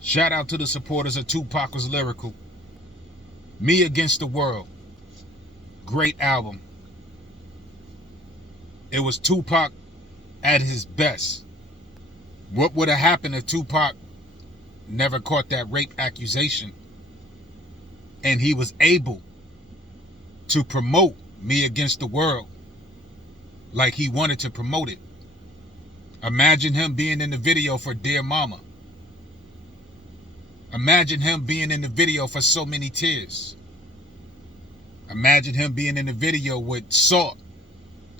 Shout out to the supporters of Tupac Was Lyrical. Me Against the World. Great album. It was Tupac at his best. What would have happened if Tupac never caught that rape accusation and he was able to promote Me Against the World like he wanted to promote it? Imagine him being in the video for Dear Mama. Imagine him being in the video for So Many Tears. Imagine him being in the video with Salt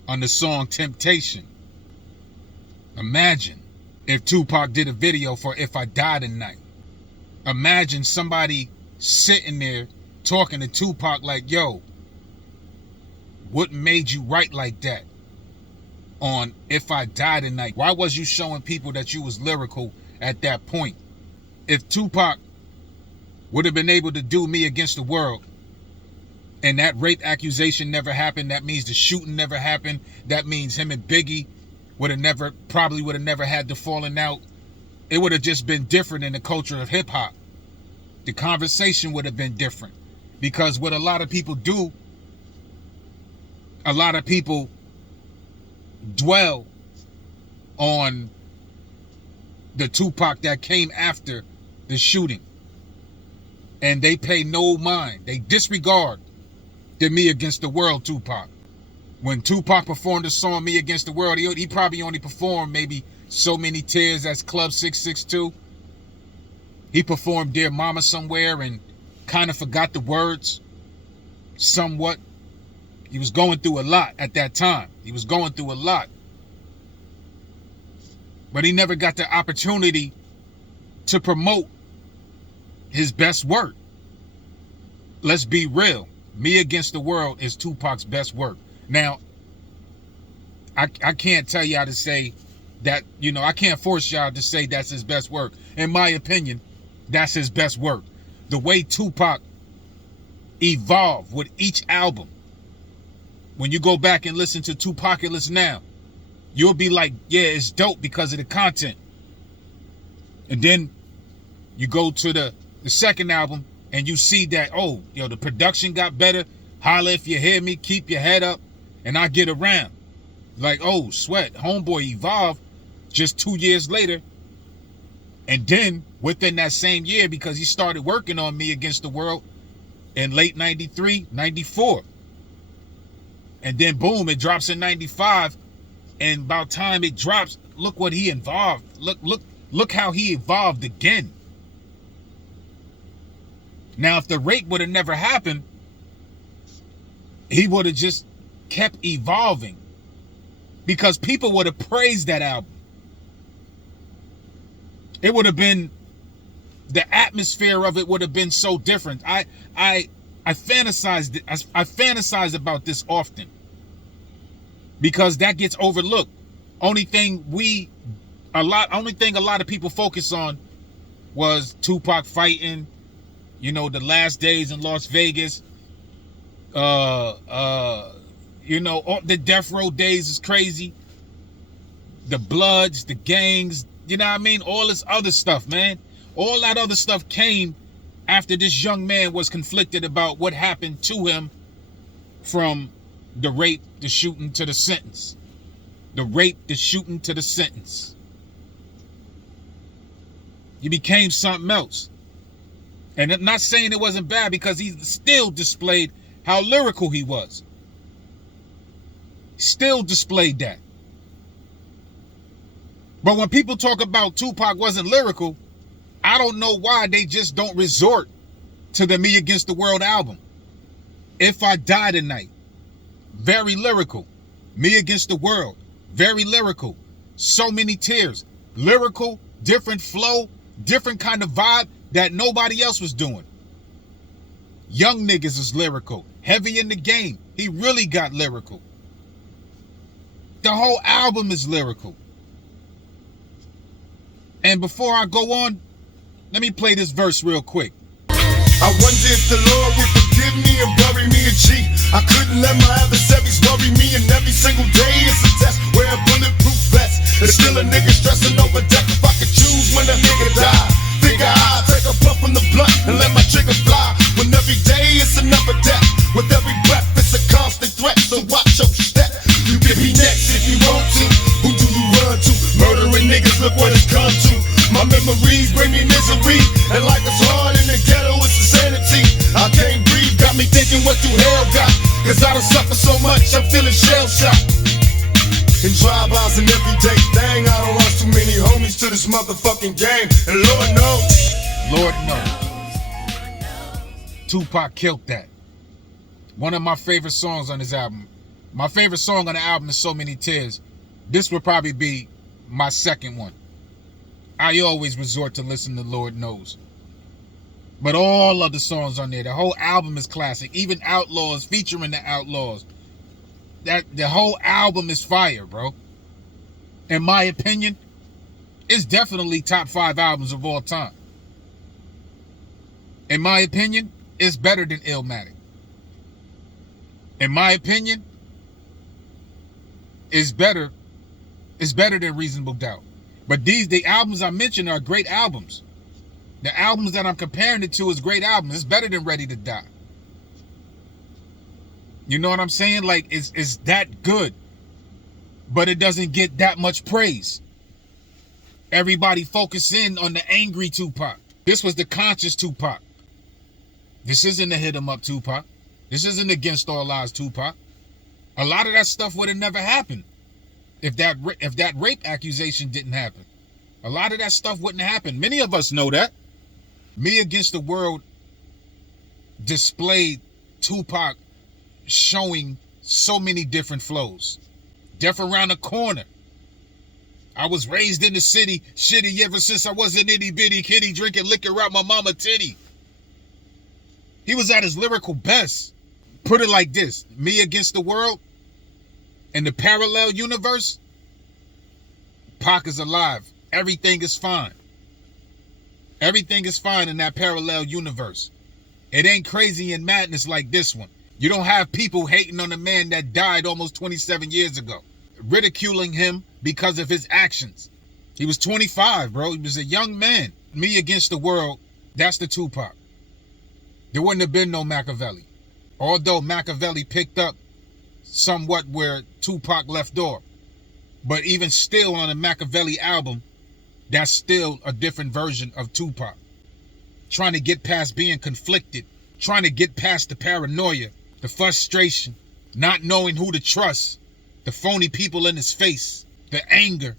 on the song Temptation. Imagine if Tupac did a video for If I Die Tonight. Imagine somebody sitting there talking to Tupac like, yo, what made you write like that on If I Die Tonight? Why was you showing people that you was lyrical at that point? If Tupac would have been able to do Me Against the World and that rape accusation never happened, that means the shooting never happened, that means him and Biggie probably would have never had the falling out. It would have just been different in the culture of hip hop. The conversation would have been different, because what a lot of people do, a lot of people dwell on the Tupac that came after the shooting, and they pay no mind. They disregard the Me Against the World Tupac. When Tupac performed the song Me Against the World, he probably only performed maybe So Many Tears, that's Club 662. He performed Dear Mama somewhere and kind of forgot the words somewhat. He was going through a lot at that time. He was going through a lot. But he never got the opportunity to promote his best work. Let's be real. Me Against the World is Tupac's best work. Now, I can't tell y'all to say that, I can't force y'all to say that's his best work. In my opinion, that's his best work. The way Tupac evolved with each album. When you go back and listen to Tupaculous now, you'll be like, yeah, it's dope because of the content. And then you go to the second album and you see that, oh, the production got better. Holla if you hear me, keep your head up, and I get around. Like, oh, sweat, homeboy evolved just 2 years later. And then within that same year, because he started working on Me Against the World in late 93, 94. And then boom, it drops in 95. And by the time it drops, look what he evolved. Look how he evolved again. Now, if the rape would have never happened, he would have just kept evolving, because people would have praised that album. It would have been, the atmosphere of it would have been so different. I fantasize about this often, because that gets overlooked. Only thing a lot of people focus on was Tupac fighting, the last days in Las Vegas. The death row days is crazy. The Bloods, the gangs, all this other stuff, man. All that other stuff came after this young man was conflicted about what happened to him, from the rape, the shooting, to the sentence. The rape, the shooting, to the sentence. He became something else. And I'm not saying it wasn't bad, because he still displayed how lyrical he was. Still displayed that. But when people talk about Tupac wasn't lyrical, I don't know why they just don't resort to the Me Against the World album. If I Die Tonight, very lyrical. Me Against the World, very lyrical. So Many Tears, lyrical, different flow, different kind of vibe that nobody else was doing. Young Niggas is lyrical. Heavy in the Game, he really got lyrical. The whole album is lyrical. And before I go on, let me play this verse real quick. I wonder if the Lord would forgive me and bury me a G. I couldn't let my adversaries worry me, and every single day is a test. Wear a bulletproof vest. There's still a nigga stressing over death. If I could choose when a nigga die, figure I memories bring me misery, and life is hard in the ghetto, it's insanity. I can't breathe, got me thinking what through hell got, cause I done suffer so much, I'm feeling shell-shocked. In drive-bys and everyday thing, I don't lost too many homies to this motherfucking game, and Lord knows. Lord knows. Tupac killed that. One of my favorite songs on his album. My favorite song on the album is So Many Tears. This would probably be my second one. I always resort to listen to Lord Knows. But all of the songs on there, the whole album is classic. Even Outlaws, featuring the Outlaws. The whole album is fire, bro. In my opinion, it's definitely top 5 albums of all time. In my opinion, it's better than Illmatic. In my opinion, it's better than Reasonable Doubt. But the albums I mentioned are great albums. The albums that I'm comparing it to is great albums. It's better than Ready to Die. You know what I'm saying? Like, it's that good. But it doesn't get that much praise. Everybody focus in on the angry Tupac. This was the conscious Tupac. This isn't the hit 'em up Tupac. This isn't Against All Odds Tupac. A lot of that stuff would have never happened if that rape accusation didn't happen. A lot of that stuff wouldn't happen. Many of us know that. Me Against the World displayed Tupac showing so many different flows. Death Around the Corner. I was raised in the city, shitty ever since I was an itty bitty kitty, drinking liquor out my mama titty. He was at his lyrical best. Put it like this: Me Against the World, in the parallel universe, Pac is alive. Everything is fine. Everything is fine in that parallel universe. It ain't crazy and madness like this one. You don't have people hating on a man that died almost 27 years ago, ridiculing him because of his actions. He was 25, bro. He was a young man. Me Against the World, that's the Tupac. There wouldn't have been no Machiavelli. Although Machiavelli picked up somewhat where Tupac left off. But even still on a Machiavelli album, that's still a different version of Tupac. Trying to get past being conflicted, trying to get past the paranoia, the frustration, not knowing who to trust, the phony people in his face, the anger,